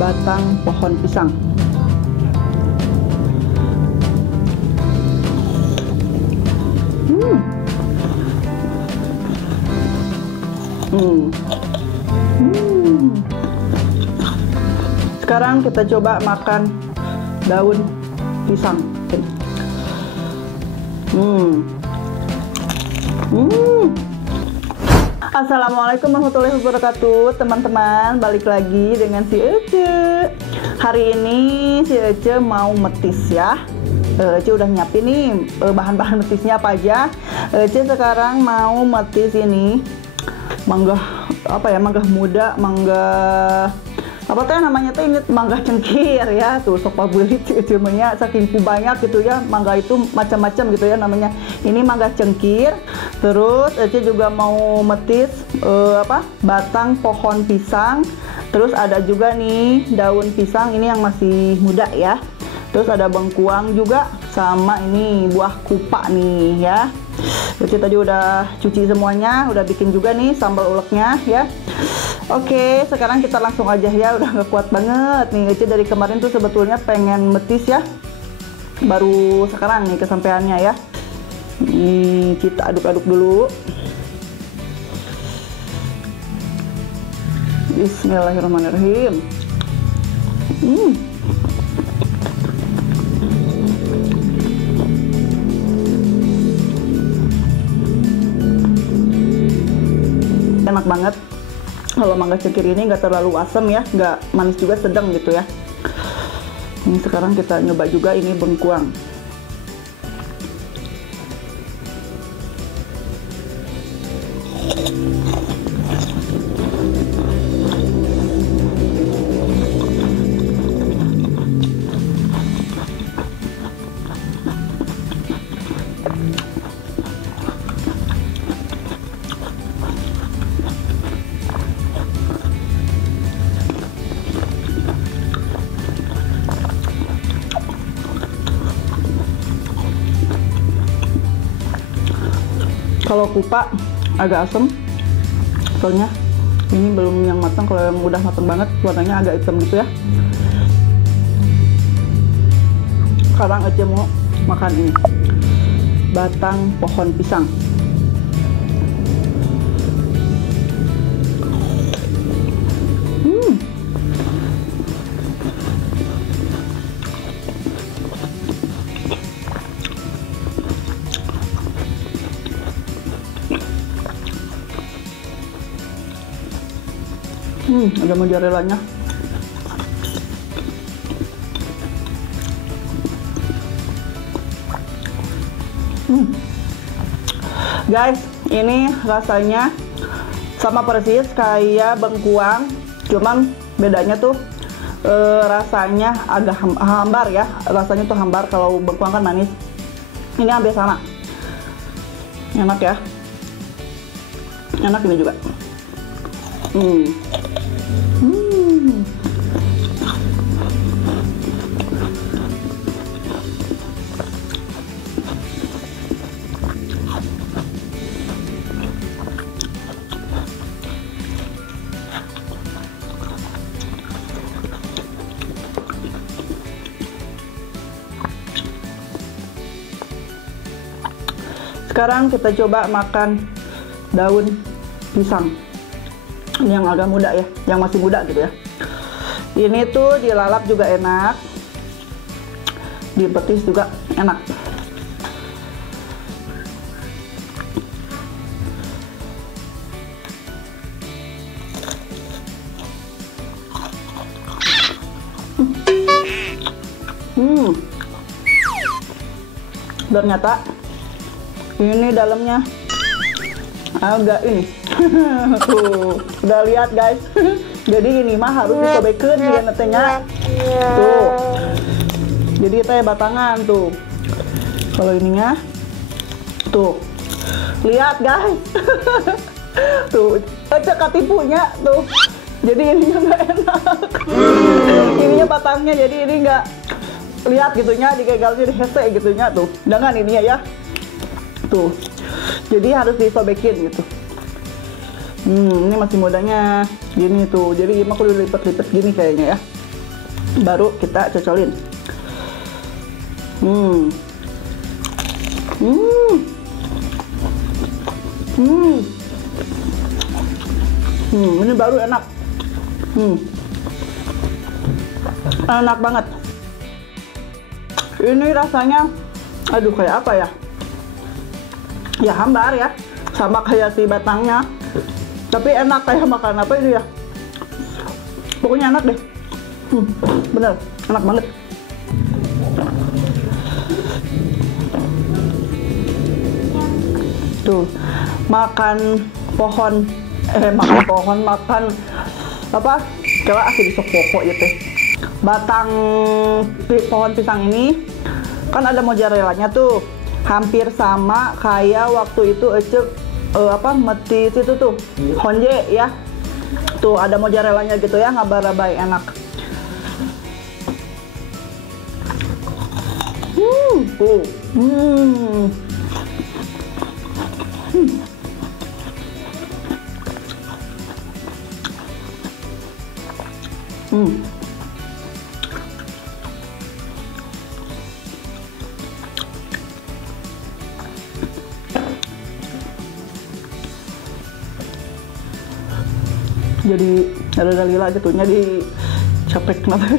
batang pohon pisang. Sekarang kita coba makan daun pisang. Assalamualaikum warahmatullahi wabarakatuh, teman-teman. Balik lagi dengan si Ece. Hari ini si Ece mau metis ya. Ece udah nyiapin nih bahan-bahan metisnya apa aja. Ece sekarang mau metis ini mangga mangga muda, mangga apa tuh namanya tuh, ini mangga cengkir ya, tuh sok pabulit cumanya saking banyak gitu ya, mangga itu macam-macam gitu ya namanya. Ini mangga cengkir. Terus Ece juga mau metis batang pohon pisang. Terus ada juga nih daun pisang ini yang masih muda ya. Terus ada bengkuang juga, sama ini buah kupa nih ya. Ece tadi udah cuci semuanya, udah bikin juga nih sambal uleknya ya. Oke, sekarang kita langsung aja ya, udah gak kuat banget nih. Ece dari kemarin tuh sebetulnya pengen metis ya, baru sekarang nih kesampaiannya ya. Ini kita aduk-aduk dulu. Bismillahirrahmanirrahim. Enak banget. Kalau mangga cengkir ini nggak terlalu asam ya, nggak manis juga, sedang gitu ya. Ini sekarang kita nyoba juga ini bengkuang. Kalau kupa agak asam, soalnya ini belum yang matang. Kalau yang udah matang banget warnanya agak hitam gitu ya. Sekarang aja mau makan ini batang pohon pisang. Ada mozzarellanya. Guys, ini rasanya sama persis kayak bengkuang, cuman bedanya tuh rasanya agak hambar ya. Rasanya tuh hambar, kalau bengkuang kan manis. Ini hampir sama. Enak ya. Enak ini juga. Sekarang kita coba makan daun pisang. Ini yang agak muda ya, yang masih muda gitu ya. Ini tuh dilalap juga enak, dipetis juga enak. Ternyata ini dalamnya agak ini. Tuh, udah lihat guys. Jadi ini mah harus disobekeun dia netenya. Tuh. Jadi teh batangan tuh. Kalau ininya tuh. Lihat guys. Tuh, aja katipunya tuh. Jadi ininya nggak enak. Ininya batangnya, jadi ini nggak lihat gitunya, digagalnya dihese gitunya tuh. Jangan ininya ya. Tuh. Jadi harus disobekin gitu. Ini masih mudanya gini tuh. Jadi emak udah lipet-lipet gini kayaknya ya. baru kita cocolin. Hmm. Hmm. Hmm. Ini baru enak. Enak banget. Ini rasanya, aduh kayak apa ya? Ya hambar ya, sama kayak si batangnya. Tapi enak kayak makan apa itu ya? Pokoknya enak deh. Bener, enak banget. Tuh, makan pohon apa? Coba asli di pokok gitu. Batang pohon pisang ini kan ada mozzarellanya tuh, hampir sama kayak waktu itu Ece metis itu tuh honje ya. Tuh ada mozzarellanya gitu ya, ngabarabai enak. Jadi ada lila gitunya di capek kenapa?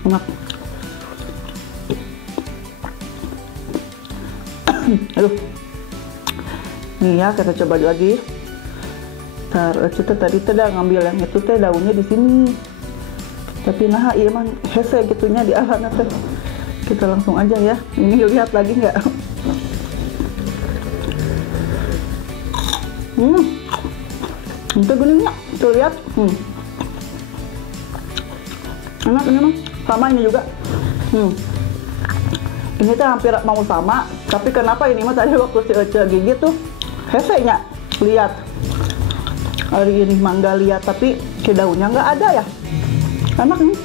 Enak. Aduh. Nih ya, kita coba lagi. Kita tadi udah ngambil yang itu teh daunnya di sini. Tapi nah iya mah hese gitunya di alatnya teh. Kita langsung aja ya. Ini lihat lagi nggak? Itu guningnya. Tuh lihat. Enak ini mah. Sama ini juga. Ini tuh hampir mau sama, tapi kenapa ini mah tadi waktu si Ece gigit tuh hesenya, lihat. Hari ini mah nggak lihat, tapi ke daunnya nggak ada ya. Enak nih.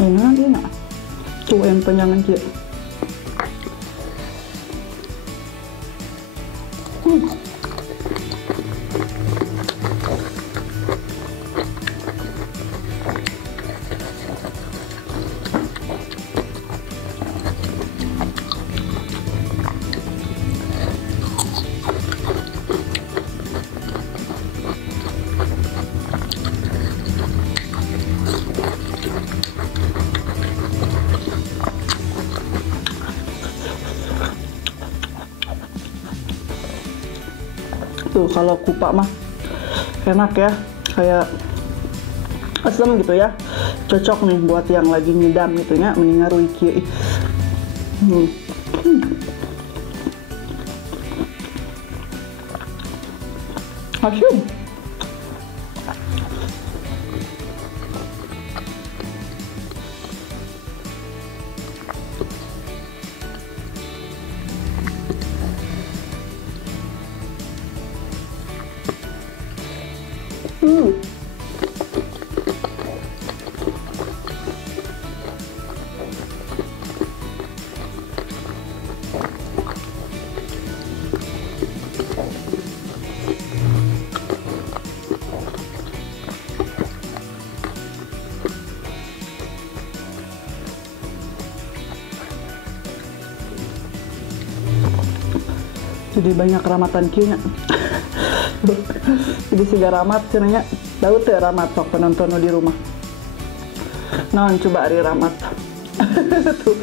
Ini lagi nggak? Tuh yang penyangan Cie. Tuh kalau kupak mah enak ya, kayak asam gitu ya, cocok nih buat yang lagi ngidam gitu ya, mendingan ruiki. Asyik. Jadi banyak ramatan kieunya. Jadi siga ramat cenanya tahu teu ramat sok penonton di rumah. Naon coba ari ramat. Tuh.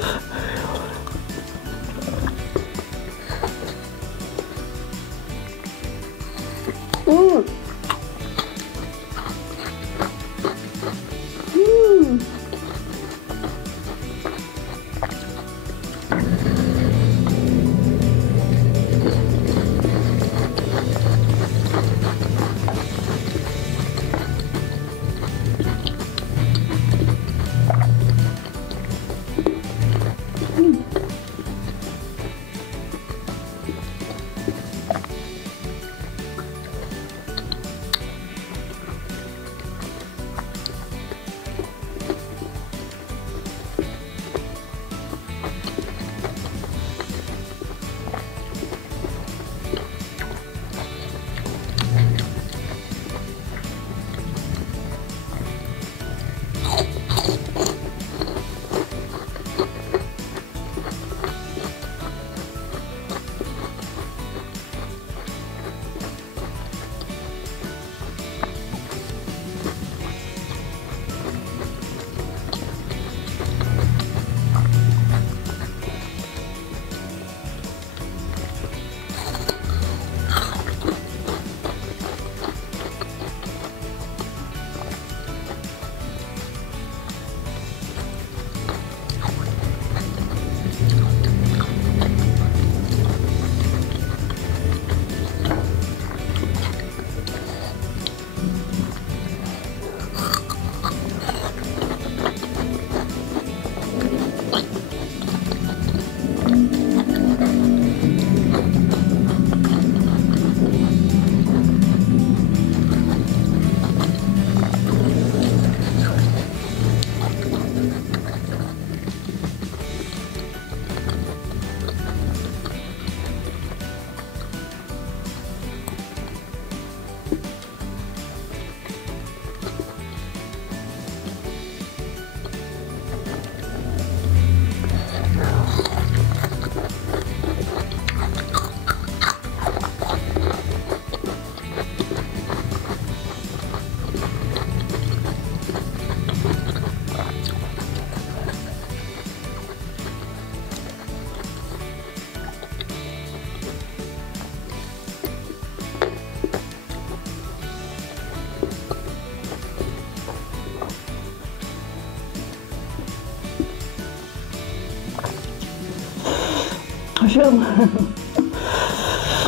Asam.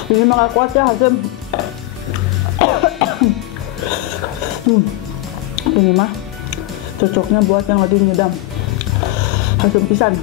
Ini mah gak kuat ya asam. Ini mah cocoknya buat yang lagi ngidam. Asam pisan.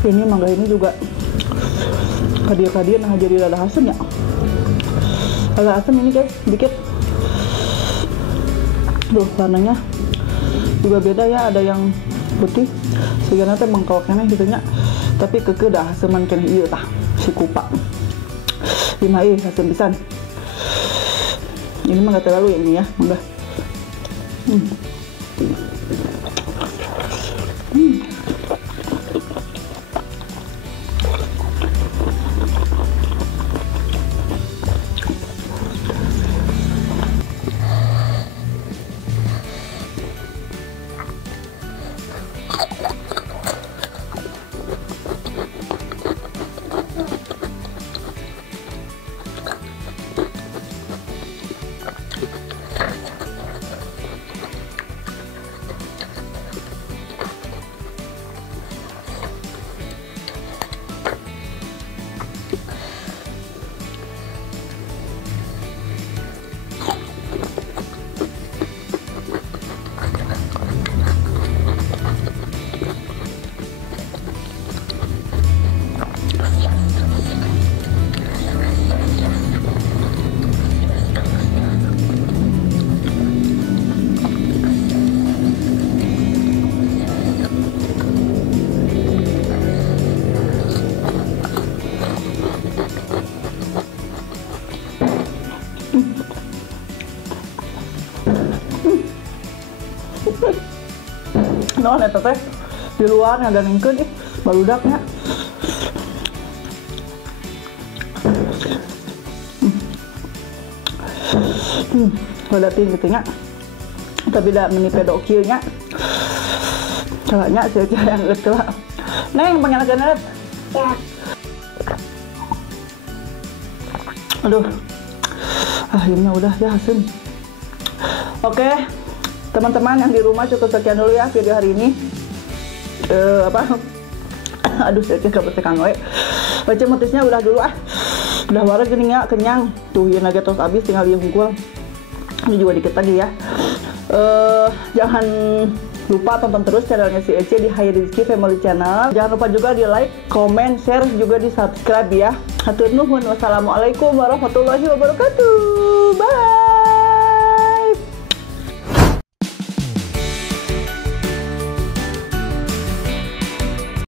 Ini mangga ini juga kadir-kadir nah jadi rada asam ya. Agak asam ini guys, dikit. Tuh warnanya juga beda ya, ada yang putih sehingga nanti mengkawaknya gitu nya, tapi keke dah aseman kena iya tah si kupak. Ini asam pisan. Ini mah gak terlalu ya ini ya mangga. Nah, eta teh di luar ngaganengkeun baludaknya. Rada ting gitu nya. Tapi da meni pedok kieu nya. Caranya saya yang eueuh lah. Neng panggalakeun. Ya. Aduh. Akhirnya udah ya asem. Oke. Teman-teman yang di rumah cukup sekian dulu ya video hari ini. Aduh saya gak bertekan we. Baca motisnya udah dulu udah waras gini ya, kenyang tuh ya, lagi tos habis tinggal dihungkul. Ini juga dikit lagi ya. Jangan lupa tonton terus channelnya si Ece di Hayya Rizky Family Channel. Jangan lupa juga di like, comment, share, juga di subscribe ya. Hatur nuhun. Wassalamualaikum warahmatullahi wabarakatuh. Bye.